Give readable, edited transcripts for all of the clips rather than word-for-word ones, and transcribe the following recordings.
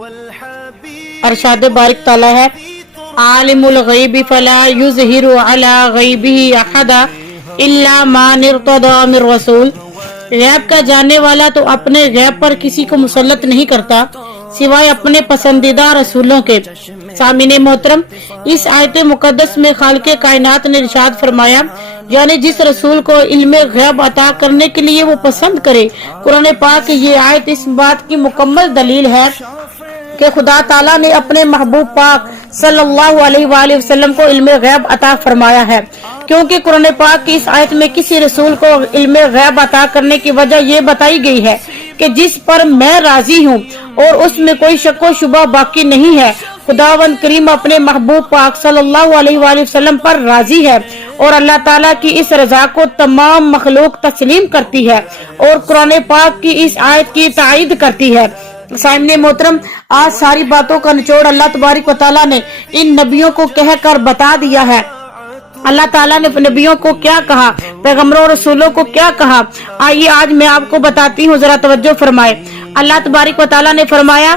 ارشاد بارک تعالی ہے عالم الغیب فلا یظہر علی غیبہ احدا الا من ارتضی من رسول، غیب کا جاننے والا تو اپنے غیب پر کسی کو مسلط نہیں کرتا سوائے اپنے پسندیدہ رسولوں کے۔ سامعین محترم، اس آیت مقدس میں خالق کائنات نے ارشاد فرمایا یعنی جس رسول کو علم غیب عطا کرنے کے لیے وہ پسند کرے۔ قرآن پاک کی یہ آیت اس بات کی مکمل دلیل ہے کہ خدا تعالیٰ نے اپنے محبوب پاک صلی اللہ علیہ وآلہ وسلم کو علم غیب عطا فرمایا ہے، کیونکہ قرآن پاک کی اس آیت میں کسی رسول کو علم غیب عطا کرنے کی وجہ یہ بتائی گئی ہے کہ جس پر میں راضی ہوں اور اس میں کوئی شک و شبہ باقی نہیں ہے۔ خداوند کریم اپنے محبوب پاک صلی اللہ علیہ وآلہ وسلم پر راضی ہے اور اللہ تعالیٰ کی اس رضا کو تمام مخلوق تسلیم کرتی ہے اور قرآن پاک کی اس آیت کی تائید کرتی ہے۔ سامعین محترم، آج ساری باتوں کا نچوڑ اللہ تبارک و تعالیٰ نے ان نبیوں کو کہہ کر بتا دیا ہے۔ اللہ تعالیٰ نے نبیوں کو کیا کہا، پیغمبروں اور رسولوں کو کیا کہا، آئیے آج میں آپ کو بتاتی ہوں، ذرا توجہ فرمائے۔ اللہ تبارک و تعالیٰ نے فرمایا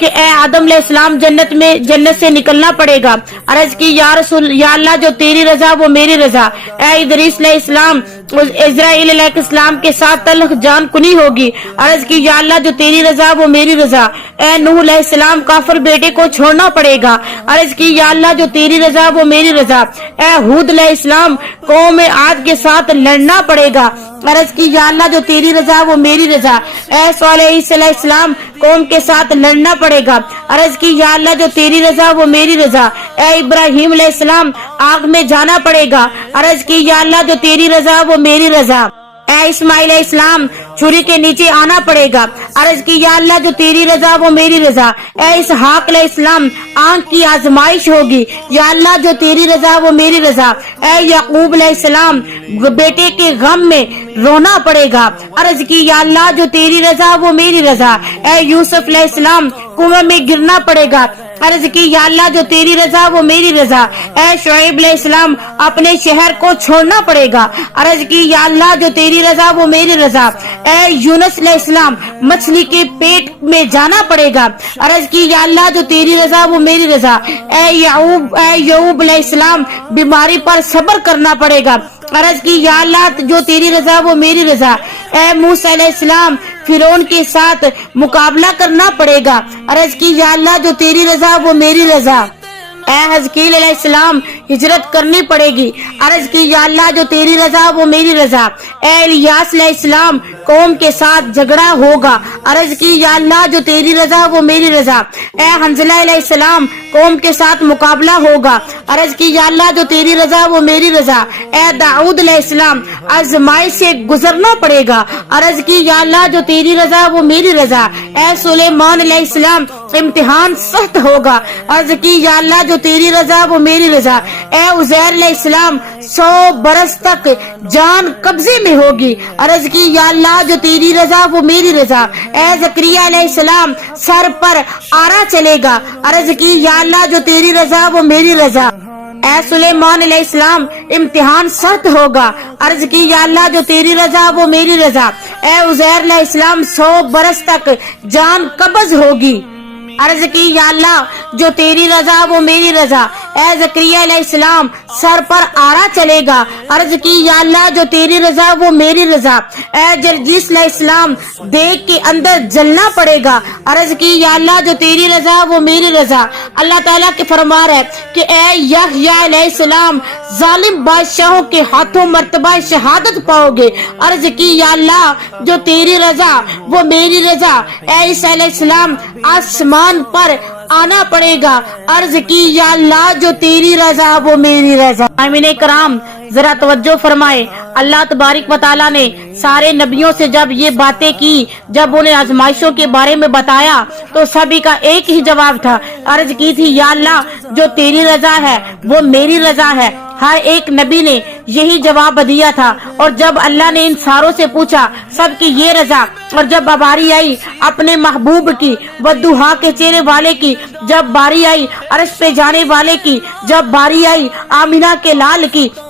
کہ اے آدم علیہ السلام جنت سے نکلنا پڑے گا۔ عرض کی یا رسول یا اللہ جو تیری رضا وہ میری رضا۔ اے ادریس علیہ السلام اسرائیل علیہ السلام کے ساتھ تلخ جان کنی ہوگی۔ عرض کی یا اللہ جو تیری رضا وہ میری رضا۔ اے نوح علیہ السلام کافر بیٹے کو چھوڑنا پڑے گا۔ عرض کی یا اللہ جو تیری رضا وہ میری رضا۔ اے ہود علیہ السلام قوم عاد کے ساتھ لڑنا پڑے گا۔ عرض کی یا اللہ جو تیری رضا وہ میری رضا۔ اے صالح علیہ السلام قوم کے ساتھ لڑنا پڑے گا۔ عرض کی یا اللہ جو تیری رضا وہ میری رضا۔ اے ابراہیم علیہ السلام آگ میں جانا پڑے گا۔ عرض کی یا اللہ جو تیری رضا وہ میری رضا۔ اے اسماعیل علیہ السلام چھری کے نیچے آنا پڑے گا۔ عرض کی یا اللہ جو تیری رضا وہ میری رضا۔ اے اسحاق علیہ السلام آنکھ کی آزمائش ہوگی، یا اللہ جو تیری رضا وہ میری رضا۔ اے یعقوب علیہ السلام بیٹے کے غم میں رونا پڑے گا۔ عرض کی یا اللہ جو تیری رضا وہ میری رضا۔ اے یوسف علیہ السلام کنویں میں گرنا پڑے گا۔ عرض کی یا اللہ جو تیری رضا وہ میری رضا۔ اے شعیب علیہ السلام اپنے شہر کو چھوڑنا پڑے گا۔ عرض کی یا اللہ جو تیری رضا وہ میری رضا۔ اے یونس علیہ السلام مچھلی کے پیٹ میں جانا پڑے گا۔ عرض کی یا اللہ جو تیری رضا وہ میری رضا۔ اے یعقوب علیہ السلام بیماری پر صبر کرنا پڑے گا۔ عرض کی یا اللہ جو تیری رضا وہ میری رضا۔ اے موسیٰ علیہ السلام فرعون کے ساتھ مقابلہ کرنا پڑے گا۔ عرض کی یا اللہ جو تیری رضا وہ میری رضا۔ اے حزقیل علیہ السلام ہجرت کرنی پڑے گی۔ عرض کی یا اللہ جو تیری رضا وہ میری رضا۔ اے الیاس علیہ السلام قوم کے ساتھ جھگڑا ہوگا۔ عرض کی یا اللہ جو تیری رضا وہ میری رضا۔ اے حنظلہ علیہ السلام قوم کے ساتھ مقابلہ ہوگا۔ عرض کی یا اللہ جو تیری رضا وہ میری رضا۔ اے داؤد علیہ السلام آزمائش سے گزرنا پڑے گا۔ عرض کی یا اللہ جو تیری رضا وہ میری رضا۔ اے سلیمان علیہ السلام امتحان سخت ہوگا۔ عرض کی یا اللہ جو تیری رضا وہ میری رضا۔ اے عزیر علیہ السلام 100 برس تک جان قبضے میں ہوگی۔ عرض کی یا اللہ جو تیری رضا وہ میری رضا۔ اے زکریا علیہ السلام سر پر آرا چلے گا۔ عرض کی یا اللہ جو تیری رضا وہ میری رضا۔ اے سلیمان علیہ السلام امتحان سخت ہوگا۔ عرض کی یا اللہ جو تیری رضا وہ میری رضا۔ اے عزیر علیہ السلام 100 برس تک جان قبض ہوگی۔ عرض کی یا اللہ جو تیری رضا وہ میری رضا۔ اے زکریا علیہ السلام سر پر آرا چلے گا۔ عرض کی یا اللہ جو تیری رضا وہ میری رضا۔ اے جرجیس علیہ السلام دیگ کے اندر جلنا پڑے گا۔ عرض کی یا اللہ جو تیری رضا وہ میری رضا۔ اللہ تعالیٰ کے فرمان ہے کہ اے یحییٰ علیہ السلام ظالم بادشاہوں کے ہاتھوں مرتبہ شہادت پاؤ گے۔ عرض کی یا اللہ جو تیری رضا وہ میری رضا۔ اے عیسیٰ علیہ السلام آسمان پر آنا پڑے گا۔ عرض کی یا اللہ جو تیری رضا وہ میری رضا۔ آمین کرام ذرا توجہ فرمائے، اللہ تبارک و تعالیٰ نے سارے نبیوں سے جب یہ باتیں کی، جب انہیں آزمائشوں کے بارے میں بتایا تو سبھی کا ایک ہی جواب تھا، عرض کی تھی یا اللہ جو تیری رضا ہے وہ میری رضا ہے۔ ہر ایک نبی نے یہی جواب دیا تھا، اور جب اللہ نے ان ساروں سے پوچھا سب کی یہ رضا، اور جب باری آئی اپنے محبوب کی، والضحیٰ کے چہرے والے کی، جب باری آئی عرش پہ جانے والے کی، جب باری آئی آمینہ کے لال کی،